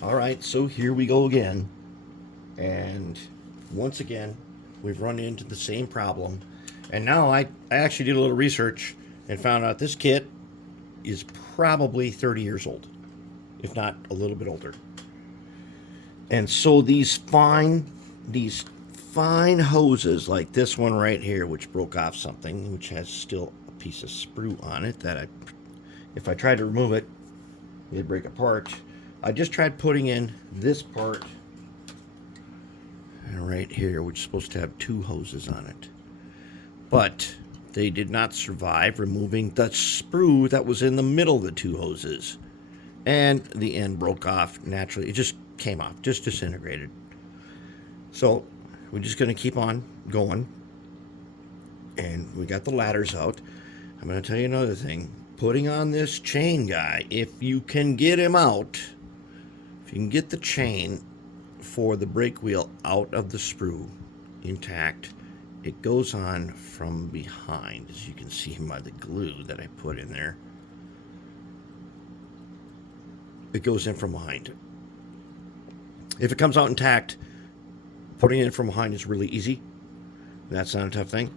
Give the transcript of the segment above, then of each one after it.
All right, so here we go again. And once again, we've run into the same problem. And now I actually did a little research and found out this kit is probably 30 years old, if not a little bit older. And so these fine hoses like this one right here, which broke off something, which has still a piece of sprue on it that if I tried to remove it, it'd break apart. I just tried putting in this part right here, which is supposed to have two hoses on it. But they did not survive removing the sprue that was in the middle of the two hoses. And the end broke off naturally. It just came off, just disintegrated. So we're just going to keep on going. And we got the ladders out. I'm going to tell you another thing. Putting on this chain guy, if you can get him out, if you can get the chain for the brake wheel out of the sprue intact, it goes on from behind, as you can see by the glue that I put in there. It goes in from behind. If it comes out intact, putting it in from behind is really easy. That's not a tough thing.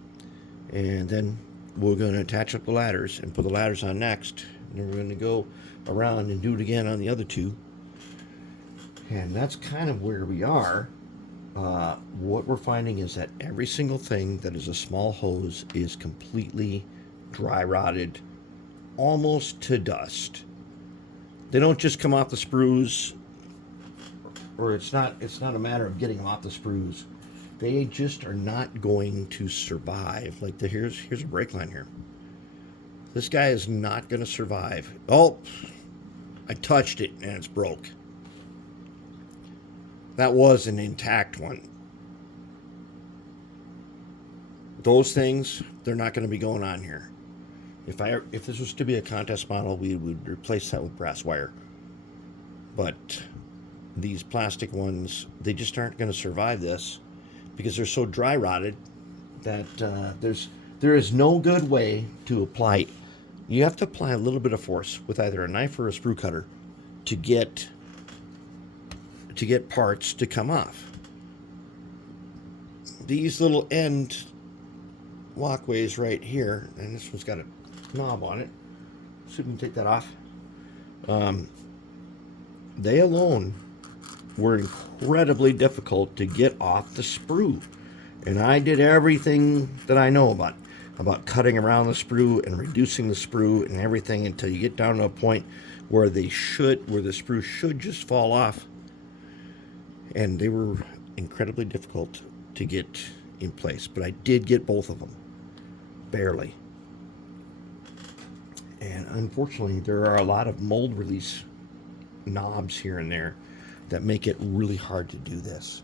And then we're going to attach up the ladders and put the ladders on next. And then we're going to go around and do it again on the other two. And that's kind of where we are. What we're finding is that every single thing that is a small hose is completely dry rotted, almost to dust. They don't just come off the sprues, or it's not a matter of getting them off the sprues. They just are not going to survive. Like here's a brake line here. This guy is not going to survive. Oh, I touched it and it's broke. That was an intact one. Those things, they're not going to be going on here. If this was to be a contest model, we would replace that with brass wire. But these plastic ones, they just aren't going to survive this because they're so dry rotted that there is no good way to apply. You have to apply a little bit of force with either a knife or a sprue cutter to get parts to come off. These little end walkways right here, and this one's got a knob on it. See if we can take that off. They alone were incredibly difficult to get off the sprue. And I did everything that I know about cutting around the sprue and reducing the sprue and everything until you get down to a point where the sprue should just fall off. And they were incredibly difficult to get in place. But I did get both of them. Barely. And unfortunately, there are a lot of mold release knobs here and there that make it really hard to do this.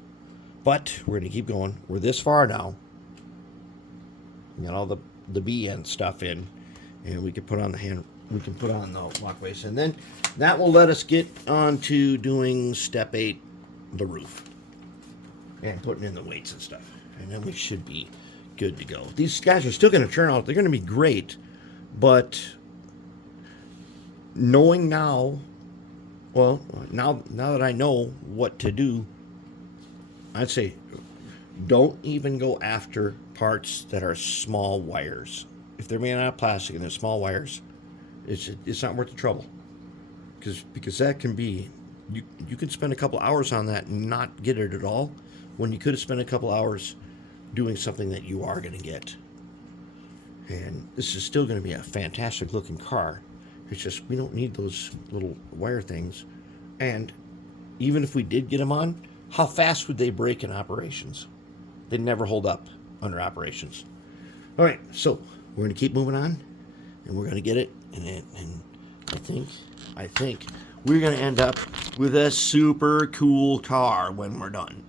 But we're going to keep going. We're this far now. We got all the B end stuff in. And we can put on the walkways. And then that will let us get on to doing step 8. The roof and putting in the weights and stuff, and then we should be good to go. These guys are still going to turn out, they're going to be great, but knowing now that I know what to do, I'd say don't even go after parts that are small wires. If they're made out of plastic and they're small wires, it's not worth the trouble, because that can be. You can spend a couple hours on that and not get it at all, when you could have spent a couple hours doing something that you are going to get. And this is still going to be a fantastic looking car. It's just we don't need those little wire things. And even if we did get them on, how fast would they break in operations? They'd never hold up under operations. All right, so we're going to keep moving on, and we're going to get it. And I think we're going to end up with a super cool car when we're done.